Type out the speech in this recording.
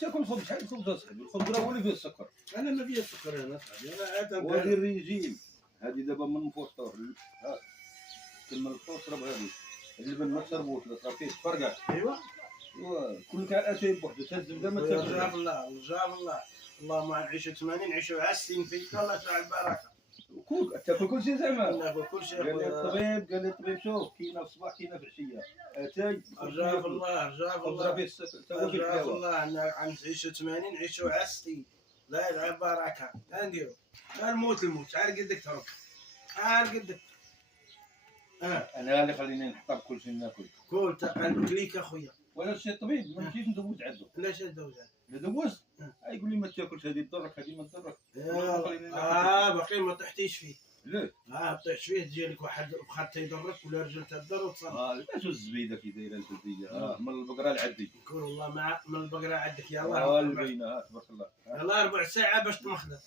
تاكل خبز، شحال الخبز اصاحبي؟ الخبز راه هو اللي فيه السكر. انا ما فيا السكر انا صاحبي، انا عاد وهذه الريجيم هذه دابا من الفطور، ها كمل الفطور شرب هذه اللبن ما تشربوش، لا صافي تفرقع. ايوا كل كأتاي بوحدو تا الزبده ما رجاء تاكلش. الله رجاء الله، اللهم نعيشوا 80 نعيشوا عاسين فيك الله تاع البركه. كل تاكل كل شيء زعما. ناكل كل شيء قال لي اخويا. الطبيب، قال لي الطبيب شوف كاينه في الصباح كاينه في العشيه، اتاي رجاء الله رجاء الله راه فيه السكر تا هو فيه رجاء الحلاوه. الله نعيشوا 80 نعيشوا عاسين، لا يلعب البركه. نديرو الموت الموت، شحال قدك تهرب، شحال قدك. انا اللي خليني نحضر كل شيء ناكل. كل قلبك ليك اخويا. ولا الشيء الطبيب ما نمشيش ندوز عنده. علاش دوز؟ الا دوزت يقول لي ما تاكلش، هذه تضرك هذه ما تضرك. باقي ما طحتيش فيه. لا طيحش فيه تجي لك واحد بخات تيضرك ولا رجل تضر وتصاب. شو الزبيده كي دايره الزبيده من البقره العدي. نقول والله من البقره عندك يلا البينه تبارك الله. يلا 4 ساعات باش تمخضر.